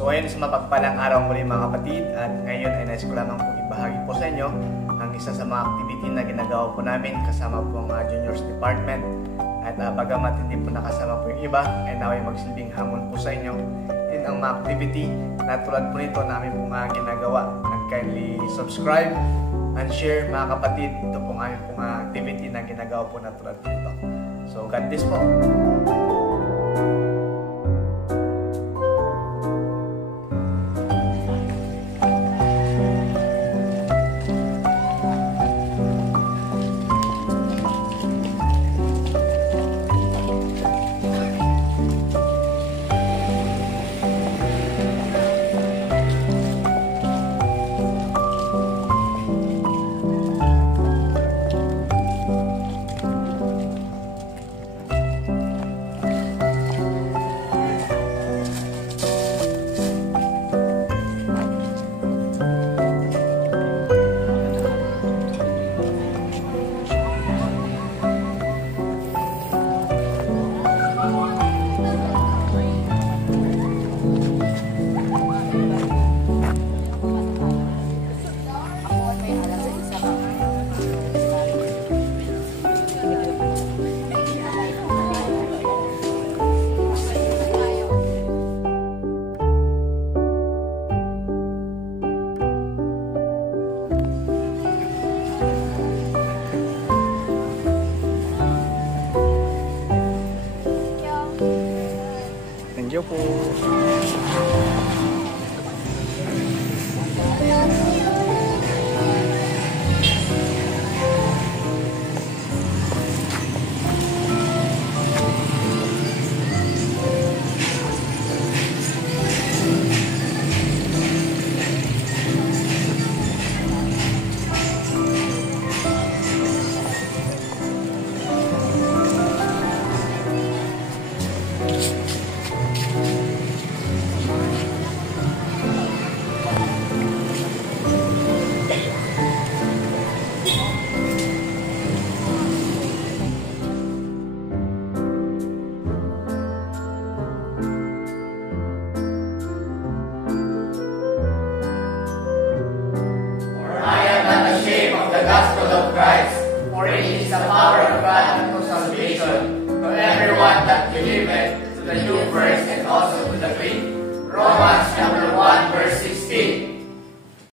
So ayun, sa mapagpalang araw muli mga kapatid, at ngayon ay nais ko lamang pong ibahagi po sa inyo ang isa sa mga activity na ginagawa po namin kasama po ang juniors department. At bagamat hindi po nakasama po yung iba, ay naway magsilbing hamon po sa inyo. Yun ang mga activity na tulad po nito na aming pong ginagawa. And kindly subscribe and share mga kapatid. Ito pong aming pong activity na ginagawa po na tulad po nito. So God bless po. Thank you po. The gospel